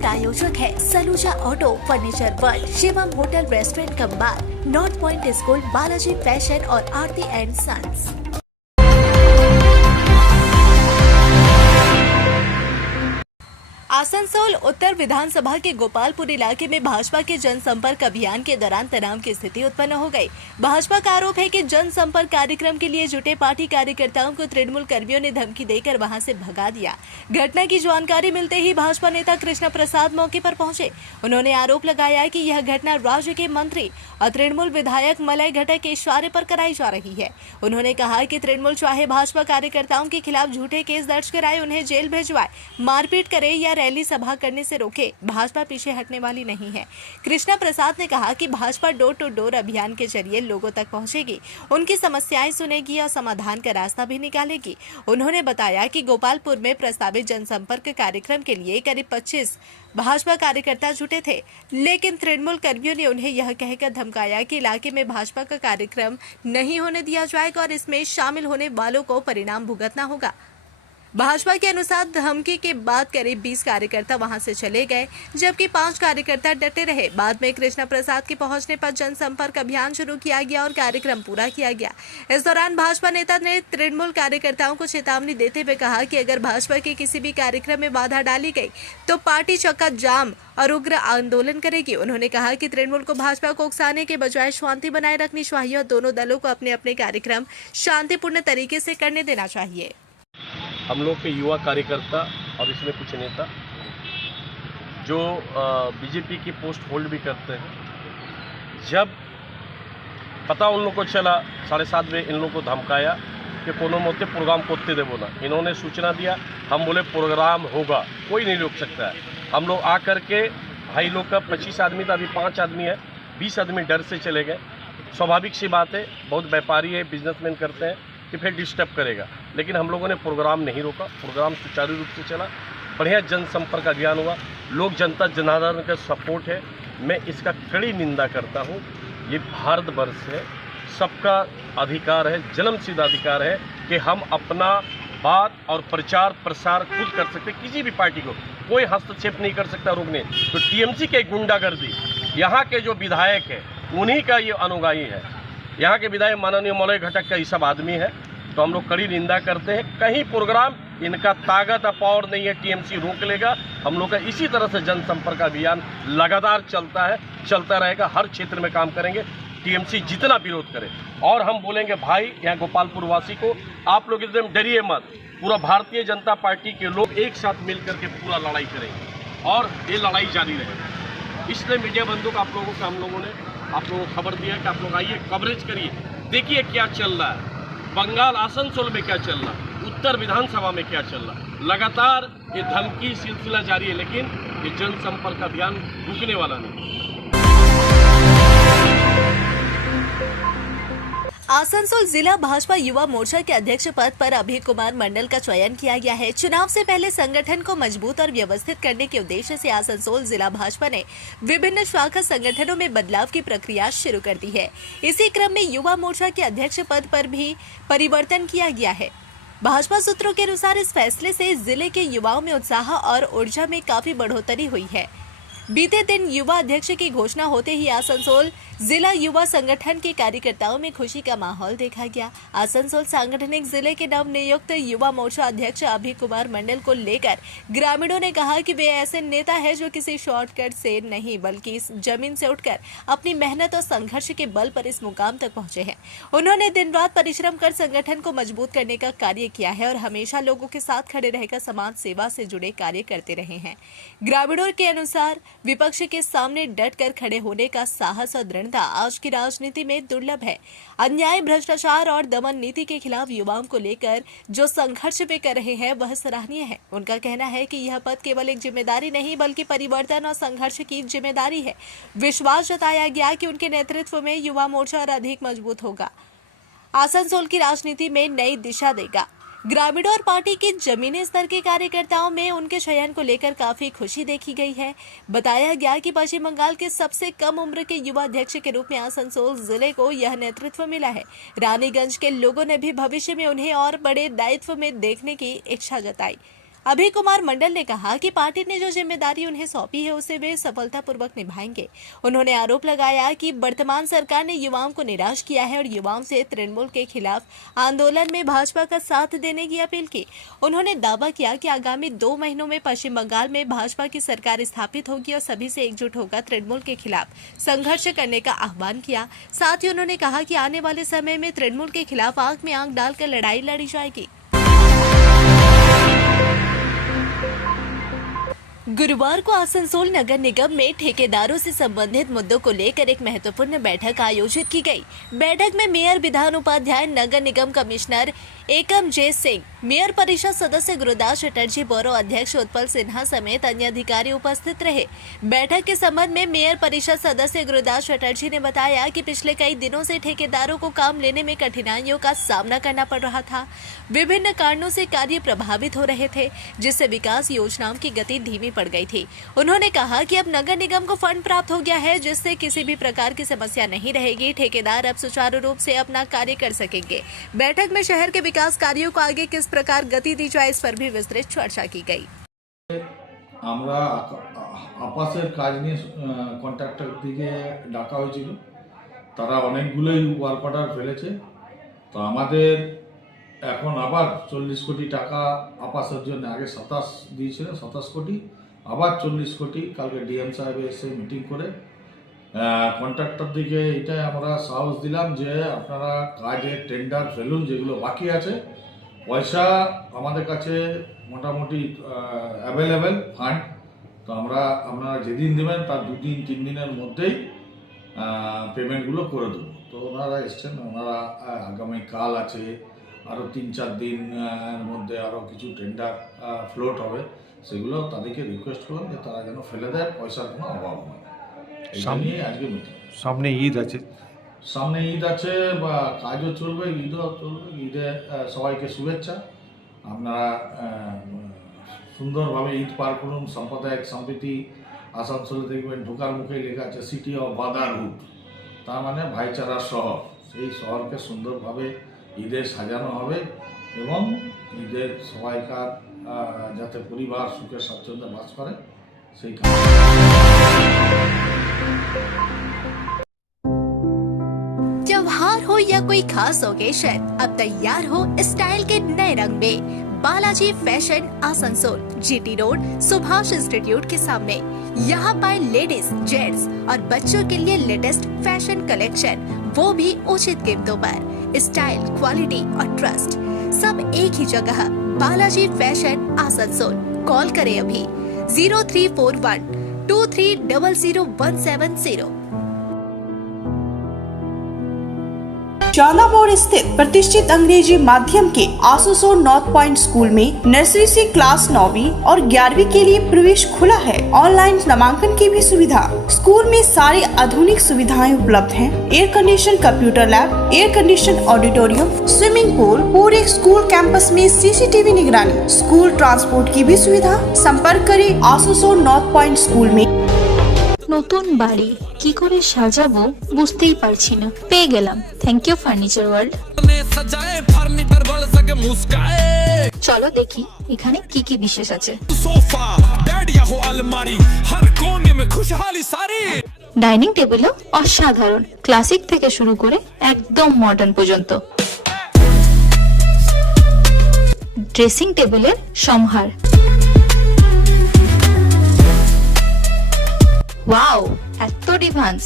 प्रायोजक है Saluja auto, furniture world, Shivam hotel, restaurant cum bar, north point school, Balaji fashion और Aarti and sons. Asansol उत्तर विधानसभा के गोपालपुर इलाके में भाजपा के जनसंपर्क अभियान के दौरान तनाव की स्थिति उत्पन्न हो गई। भाजपा का आरोप है कि जनसंपर्क कार्यक्रम के लिए जुटे पार्टी कार्यकर्ताओं को तृणमूल कर्मियों ने धमकी देकर वहां से भगा दिया। घटना की जानकारी मिलते ही भाजपा नेता कृष्ण प्रसाद मौके पर पहुंचे। उन्होंने आरोप लगाया कि यह घटना राज्य के मंत्री और तृणमूल विधायक मलय घटक के इशारे पर कराई जा रही है। उन्होंने कहा कि तृणमूल चाहे भाजपा कार्यकर्ताओं के खिलाफ झूठे केस दर्ज कराए, उन्हें जेल भिजवाए, मारपीट करे या रैली सभा करने से रोके, भाजपा पीछे हटने वाली नहीं है। कृष्णा प्रसाद ने कहा कि भाजपा डोर टू डोर अभियान के जरिए लोगों तक पहुंचेगी, उनकी समस्याएं सुनेगी और समाधान का रास्ता भी निकालेगी। उन्होंने बताया कि गोपालपुर में प्रस्तावित जनसंपर्क कार्यक्रम के लिए करीब 25 भाजपा कार्यकर्ता जुटे थे, लेकिन तृणमूल कर्मियों ने उन्हें यह कहकर धमकाया कि इलाके में भाजपा का कार्यक्रम नहीं होने दिया जाएगा और इसमें शामिल होने वालों को परिणाम भुगतना होगा। भाजपा के अनुसार धमकी के बाद करीब 20 कार्यकर्ता वहां से चले गए, जबकि 5 कार्यकर्ता डटे रहे। बाद में कृष्णा प्रसाद के पहुंचने पर जनसंपर्क अभियान शुरू किया गया और कार्यक्रम पूरा किया गया। इस दौरान भाजपा नेता ने तृणमूल कार्यकर्ताओं को चेतावनी देते हुए कहा कि अगर भाजपा के किसी भी कार्यक्रम में बाधा डाली गई तो पार्टी चक्का जाम और उग्र आंदोलन करेगी। उन्होंने कहा कि तृणमूल को भाजपा को उकसाने के बजाय शांति बनाए रखनी चाहिए और दोनों दलों को अपने अपने कार्यक्रम शांतिपूर्ण तरीके से करने देना चाहिए। हम लोग के युवा कार्यकर्ता और इसमें कुछ नेता जो बीजेपी की पोस्ट होल्ड भी करते हैं, जब पता उन लोग को चला 7:30 बजे इन लोग को धमकाया कि कोनो मोते प्रोग्राम कोते दे बोला। इन्होंने सूचना दिया, हम बोले प्रोग्राम होगा, कोई नहीं रोक सकता है। हम लोग आ करके भाई लोग का 25 आदमी था, अभी 5 आदमी है, 20 आदमी डर से चले गए। स्वाभाविक सी बात है, बहुत व्यापारी है, बिजनेसमैन करते हैं कि फिर डिस्टर्ब करेगा, लेकिन हम लोगों ने प्रोग्राम नहीं रोका। प्रोग्राम सुचारू रूप से चला, बढ़िया जनसंपर्क अभियान हुआ, लोग जनता जनार्दन का सपोर्ट है। मैं इसका कड़ी निंदा करता हूँ। ये भारतवर्ष है, सबका अधिकार है, जन्मसिद्ध अधिकार है कि हम अपना बात और प्रचार प्रसार खुद कर सकते। किसी भी पार्टी को कोई हस्तक्षेप नहीं कर सकता रोकने। तो टीएमसी के गुंडागर्दी, यहाँ के जो विधायक है उन्हीं का ये अनुगामी है। यहाँ के विधायक माननीय मलय घटक का ये सब आदमी है, तो हम लोग कड़ी निंदा करते हैं। कहीं प्रोग्राम इनका ताकत और पावर नहीं है, टीएमसी रोक लेगा। हम लोग का इसी तरह से जनसंपर्क अभियान लगातार चलता है, चलता रहेगा। हर क्षेत्र में काम करेंगे, टीएमसी जितना विरोध करे। और हम बोलेंगे भाई यहाँ गोपालपुर वासी को, आप लोग एकदम डरिए मत। पूरा भारतीय जनता पार्टी के लोग एक साथ मिल करके पूरा लड़ाई करेंगे और ये लड़ाई जारी रहेगी। इसलिए मीडिया बंधु आप लोगों को हम लोगों ने आप लोगों को खबर दिया कि आप लोग आइए, कवरेज करिए, देखिए क्या चल रहा है बंगाल आसनसोल में, क्या चल रहा है उत्तर विधानसभा में, क्या चल रहा है। लगातार ये धमकी सिलसिला जारी है, लेकिन ये जनसंपर्क अभियान रुकने वाला नहीं। आसनसोल जिला भाजपा युवा मोर्चा के अध्यक्ष पद पर अभय कुमार मंडल का चयन किया गया है। चुनाव से पहले संगठन को मजबूत और व्यवस्थित करने के उद्देश्य से आसनसोल जिला भाजपा ने विभिन्न शाखा संगठनों में बदलाव की प्रक्रिया शुरू कर दी है। इसी क्रम में युवा मोर्चा के अध्यक्ष पद पर भी परिवर्तन किया गया है। भाजपा सूत्रों के अनुसार इस फैसले से जिले के युवाओं में उत्साह और ऊर्जा में काफी बढ़ोतरी हुई है। बीते दिन युवा अध्यक्ष की घोषणा होते ही आसनसोल जिला युवा संगठन के कार्यकर्ताओं में खुशी का माहौल देखा गया। आसनसोल सांगठनिक जिले के नवनियुक्त युवा मोर्चा अध्यक्ष अभय कुमार मंडल को लेकर ग्रामीणों ने कहा कि वे ऐसे नेता है जो किसी शॉर्टकट से नहीं बल्कि इस जमीन से उठकर अपनी मेहनत और संघर्ष के बल पर इस मुकाम तक पहुंचे हैं। उन्होंने दिन रात परिश्रम कर संगठन को मजबूत करने का कार्य किया है और हमेशा लोगों के साथ खड़े रहकर समाज सेवा से जुड़े कार्य करते रहे हैं। ग्रामीणों के अनुसार विपक्ष के सामने डट कर खड़े होने का साहस और दृढ़ता आज की राजनीति में दुर्लभ है। अन्याय, भ्रष्टाचार और दमन नीति के खिलाफ युवाओं को लेकर जो संघर्ष वे कर रहे हैं वह सराहनीय है। उनका कहना है कि यह पद केवल एक जिम्मेदारी नहीं बल्कि परिवर्तन और संघर्ष की जिम्मेदारी है। विश्वास जताया गया कि उनके नेतृत्व में युवा मोर्चा और अधिक मजबूत होगा, आसनसोल की राजनीति में नई दिशा देगा। ग्रामीणों और पार्टी के जमीनी स्तर के कार्यकर्ताओं में उनके चयन को लेकर काफी खुशी देखी गई है। बताया गया कि पश्चिम बंगाल के सबसे कम उम्र के युवा अध्यक्ष के रूप में आसनसोल जिले को यह नेतृत्व मिला है। रानीगंज के लोगों ने भी भविष्य में उन्हें और बड़े दायित्व में देखने की इच्छा जताई। अभय कुमार मंडल ने कहा कि पार्टी ने जो जिम्मेदारी उन्हें सौंपी है उसे वे सफलतापूर्वक निभाएंगे। उन्होंने आरोप लगाया कि वर्तमान सरकार ने युवाओं को निराश किया है और युवाओं से तृणमूल के खिलाफ आंदोलन में भाजपा का साथ देने की अपील की। उन्होंने दावा किया कि आगामी 2 महीनों में पश्चिम बंगाल में भाजपा की सरकार स्थापित होगी और सभी से एकजुट होकर तृणमूल के खिलाफ संघर्ष करने का आह्वान किया। साथ ही उन्होंने कहा कि आने वाले समय में तृणमूल के खिलाफ आंख में आंख डालकर लड़ाई लड़ी जाएगी। गुरुवार को आसनसोल नगर निगम में ठेकेदारों से संबंधित मुद्दों को लेकर एक महत्वपूर्ण बैठक आयोजित की गई। बैठक में मेयर विधान उपाध्याय, नगर निगम कमिश्नर एकम जे सिंह, मेयर परिषद सदस्य गुरुदास चटर्जी, बोरो अध्यक्ष उत्पल सिन्हा समेत अन्य अधिकारी उपस्थित रहे। बैठक के संबंध में मेयर परिषद सदस्य गुरुदास चटर्जी ने बताया कि पिछले कई दिनों से ठेकेदारों को काम लेने में कठिनाइयों का सामना करना पड़ रहा था। विभिन्न कारणों से कार्य प्रभावित हो रहे थे, जिससे विकास योजनाओं की गति धीमी पड़ गई थी। उन्होंने कहा कि अब नगर निगम को फंड प्राप्त हो गया है, जिससे किसी भी प्रकार की समस्या नहीं रहेगी। ठेकेदार अब सुचारू रूप से अपना कार्य कर सकेंगे। बैठक में शहर के विकास कार्यों को आगे किस प्रकार गति दी जाए, इस पर भी विस्तृत चर्चा की गई। আমরা আপাসের কাজ নিয়ে কন্ট্রাক্টর দিকে ডাকা হয়েছিল, তারা অনেকগুলোই ওয়ার্ক অর্ডার ফেলেছে। তো আমাদের এখন আবার 40 কোটি টাকা আপাসের জন্য, আগে 27 দিয়েছিলেন, 27 কোটি, আবার 40 কোটি। কালকে ডিএম সাহেব এসে মিটিং করে কন্ট্রাক্টর দিকে এটাই আমরা সাহস দিলাম যে আপনারা কাজের টেন্ডার ফেলুন, যেগুলো বাকি আছে। পয়সা আমাদের কাছে মোটামুটি অ্যাভেলেবেল ফান্ড। তো আপনারা যেদিন দেবেন তার 2-3 দিনের মধ্যেই পেমেন্টগুলো করে দেবো। তো ওনারা এসছেন, ওনারা আগামীকাল আছে, আরও 3-4 দিনের মধ্যে আরও কিছু টেন্ডার ফ্লোট হবে। সেগুলো তাদেরকে রিকোয়েস্ট করলাম যে তারা যেন ফেলে দেয়, পয়সার কোনো অভাব হয়। এটা নিয়ে আজকে মিটিং। সামনে ঈদ আছে, বা কাজও চলবে, ঈদও চলবে। ঈদে সবাইকে শুভেচ্ছা। আপনারা সুন্দরভাবে ঈদ পার করুন। সাম্প্রদায়িক সম্প্রীতি আসানসোলে দেখবেন ঢোকার মুখে লেখা আছে সিটি অফ ব্রাদারহুড, তার মানে ভাইচারার শহর। সেই শহরকে সুন্দরভাবে ঈদে সাজানো হবে এবং ঈদের সবাইকার যাতে পরিবার সুখে স্বাচ্ছন্দ্যে বাস করে সেই কাজ। त्योहार हो या कोई खास ओकेशन, अब तैयार हो स्टाइल के नए रंग में। Balaji fashion Asansol, GT road, Subhash institute के सामने। यहाँ पाए लेडीज, जेंट्स और बच्चों के लिए लेटेस्ट फैशन कलेक्शन, वो भी उचित कीमतों पर। स्टाइल, क्वालिटी और ट्रस्ट सब एक ही जगह। बालाजी फैशन आसनसोल। कॉल करें अभी 034123000170। चांदा मोड़ स्थित प्रतिष्ठित अंग्रेजी माध्यम के आसनसोल नॉर्थ पॉइंट स्कूल में नर्सरी से क्लास 9वीं और 11वीं के लिए प्रवेश खुला है। ऑनलाइन नामांकन की भी सुविधा। स्कूल में सारी आधुनिक सुविधाएं उपलब्ध हैं। Air condition computer lab, air condition auditorium, swimming pool, पूरे स्कूल कैंपस में सीसीटीवी निगरानी, स्कूल ट्रांसपोर्ट की भी सुविधा। संपर्क करें आसनसोल नॉर्थ पॉइंट स्कूल में। নতুন বাড়ি কি করে সাজাবো বুঝতেই পারছি না। পেয়ে গেলাম থ্যাংক ইউ ফার্নিচার ওয়ার্ল্ড। চলো দেখি এখানে কি কি বিশেষ আছে। ডাইনিং টেবিলও অসাধারণ, ক্লাসিক থেকে শুরু করে একদম মডার্ন পর্যন্ত। ড্রেসিং টেবিলের সমাহার, ওয়াও এত ডিভান্স।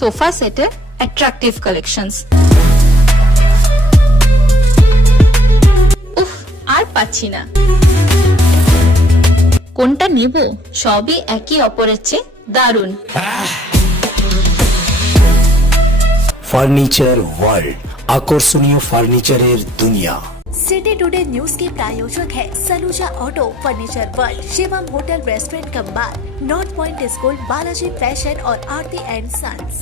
সোফা সেটের অ্যাট্রাকটিভ কালেকশনস। উফ, আর পাচ্ছি না কোনটা নেব। সবই একই অপরের চেয়ে দারুণ। ফার্নিচার ওয়ার্ল্ড, আকর্ষণীয় ফার্নিচারের দুনিয়া। सिटी टुडे न्यूज के प्रायोजक है Saluja auto, furniture world, Shivam hotel, restaurant cum bar, north point school, Balaji fashion और आरती एंड सन्स।